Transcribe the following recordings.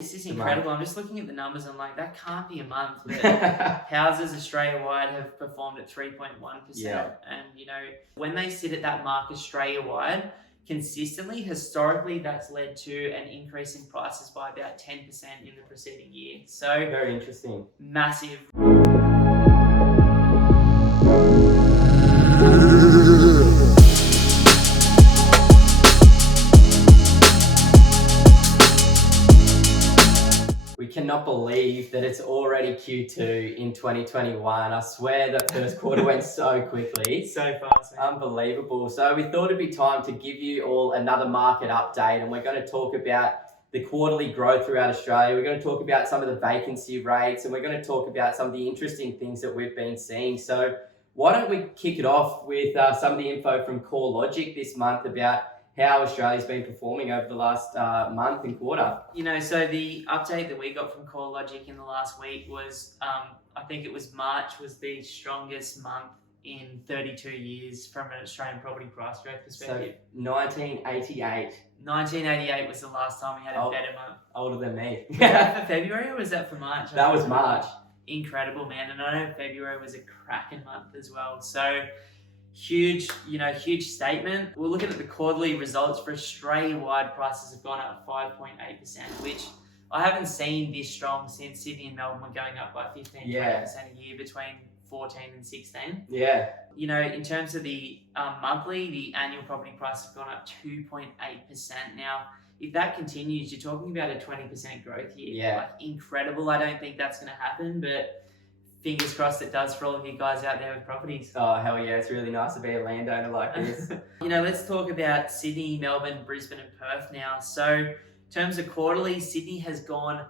This is a incredible. month. I'm just looking at the numbers. I'm like, that can't be a month. But houses Australia-wide have performed at 3.1%. Yeah. And, when they sit at that mark Australia-wide, consistently, historically, that's led to an increase in prices by about 10% in the preceding year. So Very interesting. massive. We cannot believe that it's already Q2 in 2021. I swear the first quarter went so quickly. So fast, man. Unbelievable. So we thought it'd be time to give you all another market update, and we're going to talk about the quarterly growth throughout Australia. We're going to talk about some of the vacancy rates, and we're going to talk about some of the interesting things that we've been seeing. So why don't we kick it off with some of the info from CoreLogic this month about how Australia's been performing over the last month and quarter. So the update that we got from CoreLogic in the last week was, I think it was March was the strongest month in 32 years from an Australian property price growth perspective. So 1988. 1988 was the last time we had a better month. Older than me. Was that for February or was that for March? That was March. Incredible, man. And I know February was a cracking month as well. So huge statement. We're looking at the quarterly results for Australia-wide. Prices have gone up 5.8%, which I haven't seen this strong since Sydney and Melbourne were going up by 15-20% a year between 14 and 16. Yeah. In terms of the monthly, the annual property price has gone up 2.8%. Now, if that continues, you're talking about a 20% growth here. Yeah. Like, incredible. I don't think that's going to happen, but fingers crossed it does for all of you guys out there with properties. Oh, hell yeah. It's really nice to be a landowner like this. Let's talk about Sydney, Melbourne, Brisbane and Perth now. So in terms of quarterly, Sydney has gone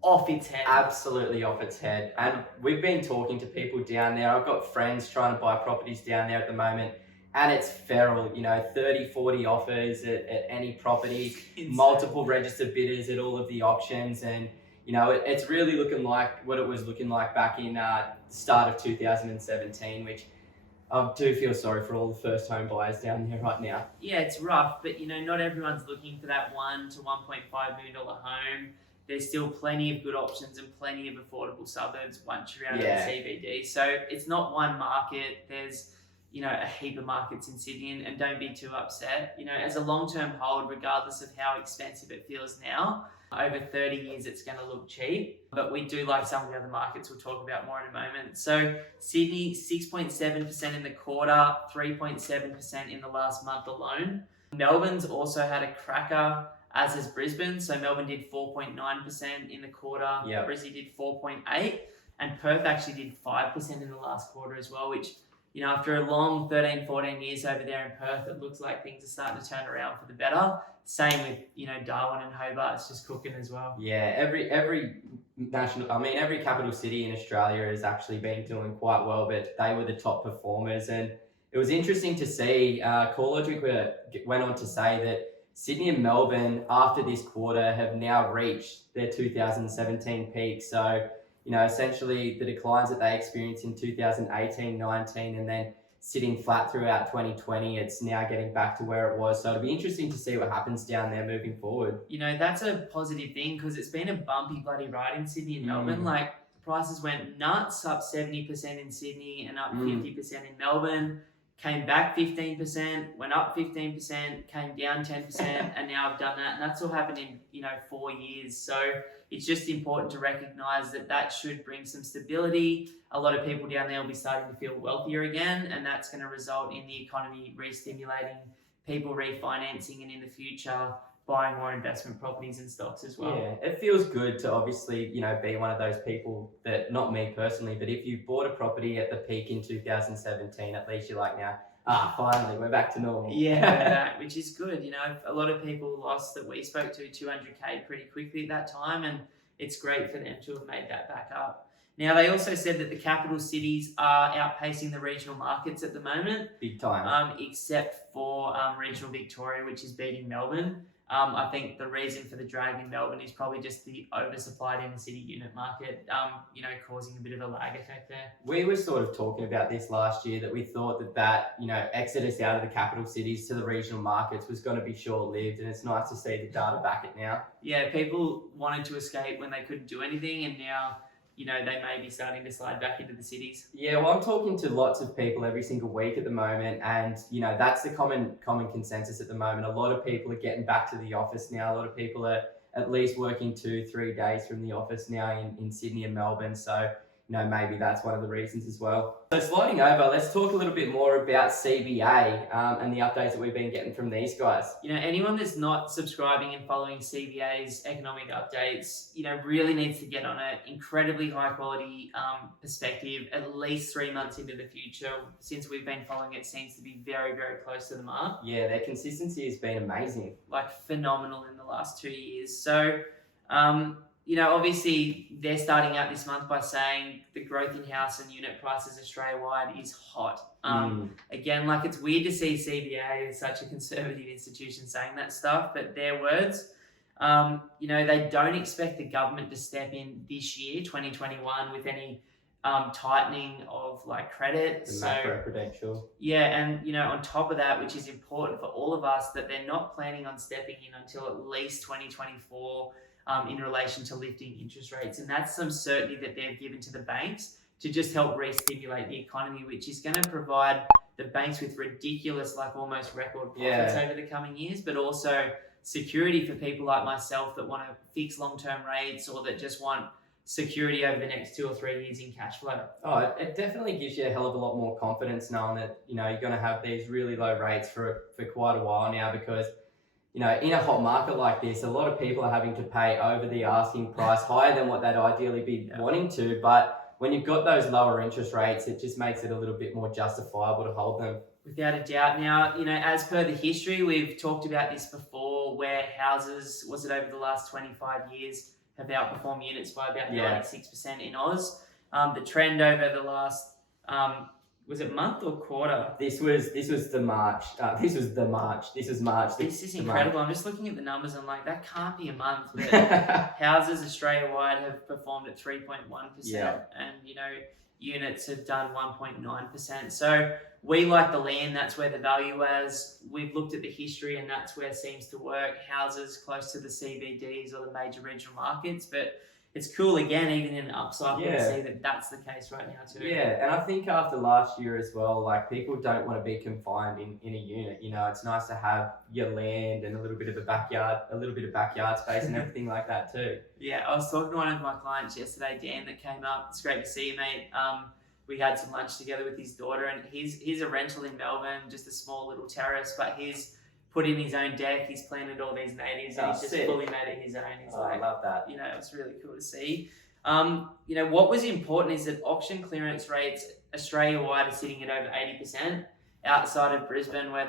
off its head. Absolutely off its head. And we've been talking to people down there. I've got friends trying to buy properties down there at the moment. And it's feral, 30, 40 offers at any property, multiple registered bidders at all of the auctions. And it's really looking like what it was looking like back in the start of 2017, which I do feel sorry for all the first home buyers down there right now. Yeah, it's rough, but not everyone's looking for that $1 to $1.5 million home. There's still plenty of good options and plenty of affordable suburbs once you're out of the CBD. So it's not one market. There's a heap of markets in Sydney, and don't be too upset. As a long-term hold, regardless of how expensive it feels now, over 30 years, it's going to look cheap. But we do like some of the other markets we'll talk about more in a moment. So Sydney, 6.7% in the quarter, 3.7% in the last month alone. Melbourne's also had a cracker, as has Brisbane. So Melbourne did 4.9% in the quarter. Yep. Brisbane did 4.8%. And Perth actually did 5% in the last quarter as well, which after a long 13, 14 years over there in Perth, it looks like things are starting to turn around for the better. Same with, Darwin and Hobart, it's just cooking as well. Yeah, every capital city in Australia has actually been doing quite well, but they were the top performers. And it was interesting to see, CoreLogic went on to say that Sydney and Melbourne, after this quarter, have now reached their 2017 peak. So, essentially the declines that they experienced in 2018, 19, and then sitting flat throughout 2020, it's now getting back to where it was. So it'll be interesting to see what happens down there moving forward. That's a positive thing because it's been a bumpy bloody ride in Sydney and Melbourne. Like, prices went nuts, up 70% in Sydney and up 50% in Melbourne. Came back 15%, went up 15%, came down 10%, and now I've done that. And that's all happened in, 4 years. So it's just important to recognize that should bring some stability. A lot of people down there will be starting to feel wealthier again, and that's going to result in the economy re-stimulating, people refinancing, and in the future, buying more investment properties and stocks as well. Yeah, it feels good to obviously, be one of those people that, not me personally, but if you bought a property at the peak in 2017, at least you're like, now, finally, we're back to normal. Yeah, which is good. A lot of people lost that we spoke to $200K pretty quickly at that time, and it's great for them to have made that back up. Now, they also said that the capital cities are outpacing the regional markets at the moment. Big time. Except for regional Victoria, which is beating Melbourne. I think the reason for the drag in Melbourne is probably just the oversupplied inner city unit market, causing a bit of a lag effect there. We were sort of talking about this last year, that we thought that exodus out of the capital cities to the regional markets was going to be short-lived, and it's nice to see the data back it now. Yeah, people wanted to escape when they couldn't do anything, and now they may be starting to slide back into the cities. Yeah, well, I'm talking to lots of people every single week at the moment, and that's the common consensus at the moment. A lot of people are getting back to the office now. A lot of people are at least working 2-3 days from the office now in Sydney and Melbourne. So maybe that's one of the reasons as well. So sliding over, let's talk a little bit more about CBA and the updates that we've been getting from these guys. Anyone that's not subscribing and following CBA's economic updates, really needs to get on it. Incredibly high quality perspective, at least 3 months into the future. Since we've been following it, seems to be very, very close to the mark. Yeah, their consistency has been amazing. Like phenomenal in the last 2 years. So, obviously they're starting out this month by saying the growth in house and unit prices Australia-wide is hot. Again, it's weird to see CBA as such a conservative institution saying that stuff, but their words, they don't expect the government to step in this year, 2021, with any tightening of credit. The macro-prudential. Yeah, and on top of that, which is important for all of us, that they're not planning on stepping in until at least 2024. In relation to lifting interest rates. And that's some certainty that they've given to the banks to just help re-stimulate the economy, which is going to provide the banks with ridiculous, almost record profits over the coming years, but also security for people like myself that want to fix long-term rates or that just want security over the next 2 or 3 years in cash flow. Oh, it definitely gives you a hell of a lot more confidence knowing that, you're going to have these really low rates for quite a while now, because in a hot market like this, a lot of people are having to pay over the asking price, higher than what they'd ideally be wanting to. But when you've got those lower interest rates, it just makes it a little bit more justifiable to hold them. Without a doubt. Now, as per the history, we've talked about this before, where houses, over the last 25 years, have outperformed units by about 96% in Oz. The trend over the last... was it month or quarter? This was the March. This was March. This is incredible. I'm just looking at the numbers. I'm like, that can't be a month. But houses Australia-wide have performed at 3.1%, and units have done 1.9%. So we like the land. That's where the value is. We've looked at the history, and that's where it seems to work. Houses close to the CBDs or the major regional markets, but it's cool, again, even in an upcycle, to see that that's the case right now too. Yeah, and I think after last year as well, people don't want to be confined in a unit. It's nice to have your land and a little bit of backyard space and everything like that too. Yeah, I was talking to one of my clients yesterday, Dan, that came up. It's great to see you, mate. We had some lunch together with his daughter, and he's a rental in Melbourne, just a small little terrace, but he's put in his own deck. He's planted all these natives, and he's just fully made it his own. I love that. It's really cool to see. What was important is that auction clearance rates Australia-wide are sitting at over 80%, outside of Brisbane, where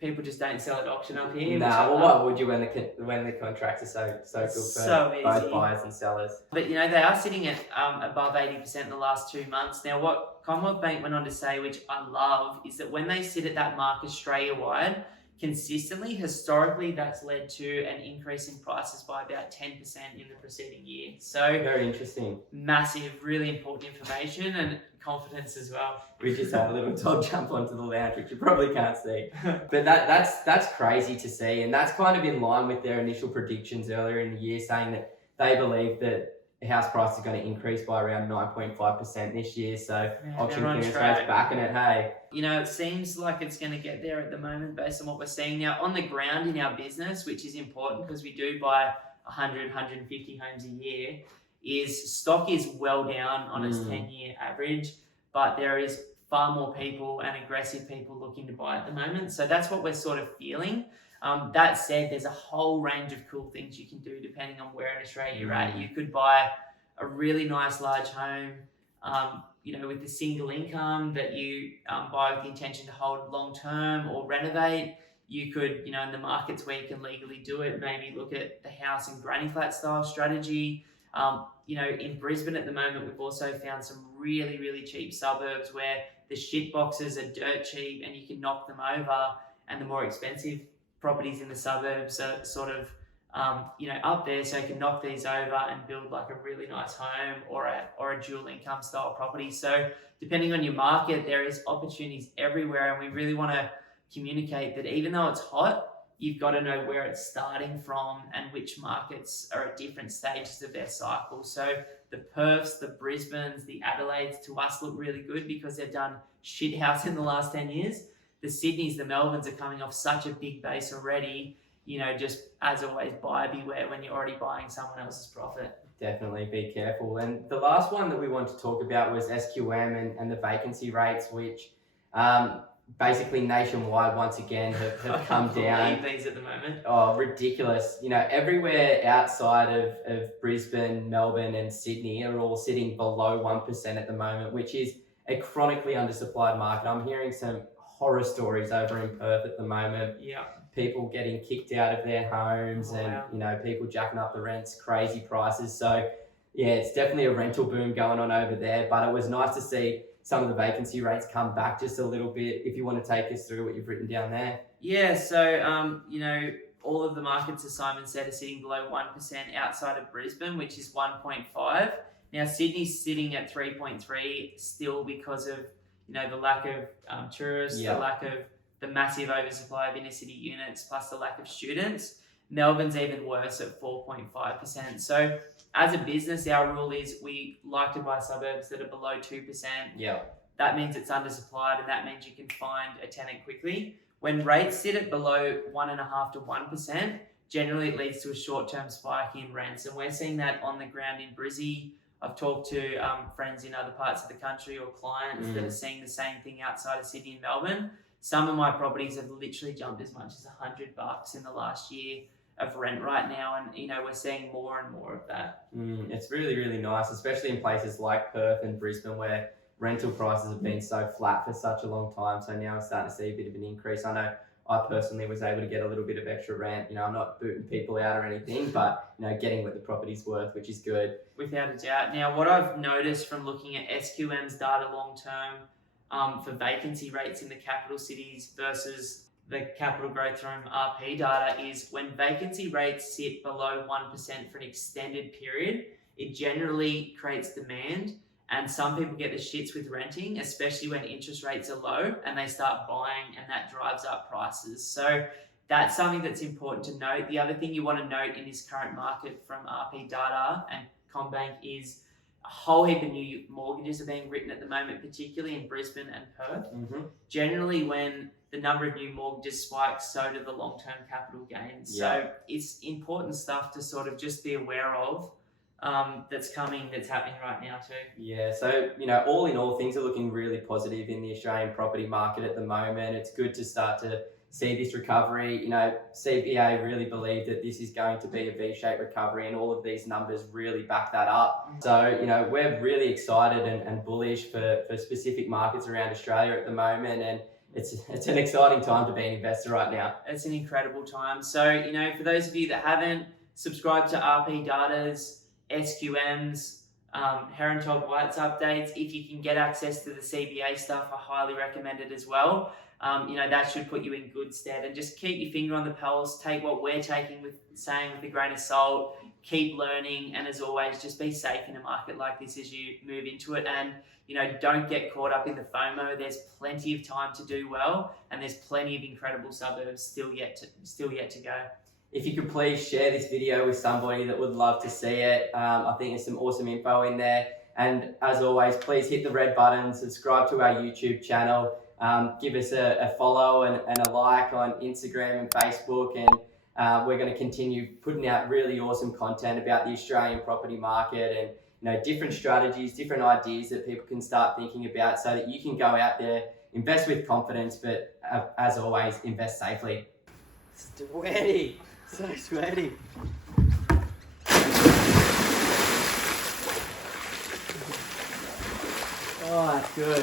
people just don't sell at auction up here. What would you when the contracts are so good for both buyers and sellers? But they are sitting at above 80% in the last 2 months. Now, what Commonwealth Bank went on to say, which I love, is that when they sit at that mark Australia-wide, consistently, historically, that's led to an increase in prices by about 10% in the preceding year. So very interesting. Massive, really important information and confidence as well. We just had a little dog jump onto the lounge, which you probably can't see. But that's crazy to see, and that's kind of in line with their initial predictions earlier in the year, saying that they believe that house prices are going to increase by around 9.5% this year. So auction clearance rates backing it, hey. It seems like it's going to get there at the moment based on what we're seeing now on the ground in our business, which is important because we do buy 100, 150 homes a year, is stock is well down on its 10-year average, but there is far more people and aggressive people looking to buy at the moment. So that's what we're sort of feeling. That said, there's a whole range of cool things you can do depending on where in Australia you're at. You could buy a really nice large home, with a single income that you buy with the intention to hold long term or renovate. You could, in the markets where you can legally do it, maybe look at the house and granny flat style strategy. In Brisbane at the moment, we've also found some really, really cheap suburbs where the shit boxes are dirt cheap and you can knock them over, and the more expensive properties in the suburbs are sort of up there, so you can knock these over and build like a really nice home or a dual income style property. So depending on your market, there is opportunities everywhere, and we really want to communicate that even though it's hot, you've got to know where it's starting from and which markets are at different stages of their cycle. So the Perths, the Brisbanes, the Adelaides to us look really good because they've done shit house in the last 10 years. The Sydneys, the Melbournes are coming off such a big base already. Just as always, buyer beware when you're already buying someone else's profit. Definitely be careful. And the last one that we wanted to talk about was SQM and the vacancy rates, which basically nationwide once again have come down. These at the moment. Oh, ridiculous. Everywhere outside of Brisbane, Melbourne and Sydney are all sitting below 1% at the moment, which is a chronically undersupplied market. I'm hearing some horror stories over in Perth at the moment. Yeah. People getting kicked out of their homes and people jacking up the rents, crazy prices. So yeah, it's definitely a rental boom going on over there, but it was nice to see some of the vacancy rates come back just a little bit. If you want to take us through what you've written down there. Yeah, so all of the markets, as Simon said, are sitting below 1% outside of Brisbane, which is 1.5. Now Sydney's sitting at 3.3 still because of the lack of tourists, the lack of the massive oversupply of inner city units, plus the lack of students. Melbourne's even worse at 4.5%. So as a business, our rule is we like to buy suburbs that are below 2%. Yeah. That means it's undersupplied, and that means you can find a tenant quickly. When rates sit at below 1.5 to 1%, generally it leads to a short-term spike in rents. And we're seeing that on the ground in Brizzy. I've talked to friends in other parts of the country or clients that are seeing the same thing outside of Sydney and Melbourne. Some of my properties have literally jumped as much as $100 in the last year of rent right now, and we're seeing more and more of that. It's really, really nice, especially in places like Perth and Brisbane where rental prices have been so flat for such a long time. So now we're starting to see a bit of an increase. I know I personally was able to get a little bit of extra rent. I'm not booting people out or anything, but getting what the property's worth, which is good. Without a doubt. Now, what I've noticed from looking at SQM's data long term for vacancy rates in the capital cities versus the capital growth from RP data is when vacancy rates sit below 1% for an extended period, it generally creates demand, and some people get the shits with renting, especially when interest rates are low and they start buying, and that drives up prices. So that's something that's important to note. The other thing you want to note in this current market from RP data and CommBank is a whole heap of new mortgages are being written at the moment, particularly in Brisbane and Perth. Generally, when the number of new mortgages spikes, so do the long-term capital gains. So it's important stuff to sort of just be aware of that's happening right now too. Yeah, so all in all, things are looking really positive in the Australian property market at the moment. It's good to start to see this recovery. CBA really believe that this is going to be a V-shaped recovery, and all of these numbers really back that up. So we're really excited and bullish for specific markets around Australia at the moment, and it's an exciting time to be an investor right now. It's an incredible time. So for those of you that haven't subscribed to RP Data's, SQM's, Heron Todd White's updates, if you can get access to the CBA stuff, I highly recommend it as well. That should put you in good stead, and just keep your finger on the pulse. Take what we're saying with a grain of salt. Keep learning, and as always, just be safe in a market like this as you move into it. And don't get caught up in the FOMO. There's plenty of time to do well, and there's plenty of incredible suburbs still yet to go. If you could please share this video with somebody that would love to see it. I think there's some awesome info in there. And as always, please hit the red button, subscribe to our YouTube channel. Give us a follow and a like on Instagram and Facebook, and we're going to continue putting out really awesome content about the Australian property market and different strategies, different ideas that people can start thinking about, so that you can go out there, invest with confidence, but as always, invest safely. Sweaty, so sweaty. Oh, that's good.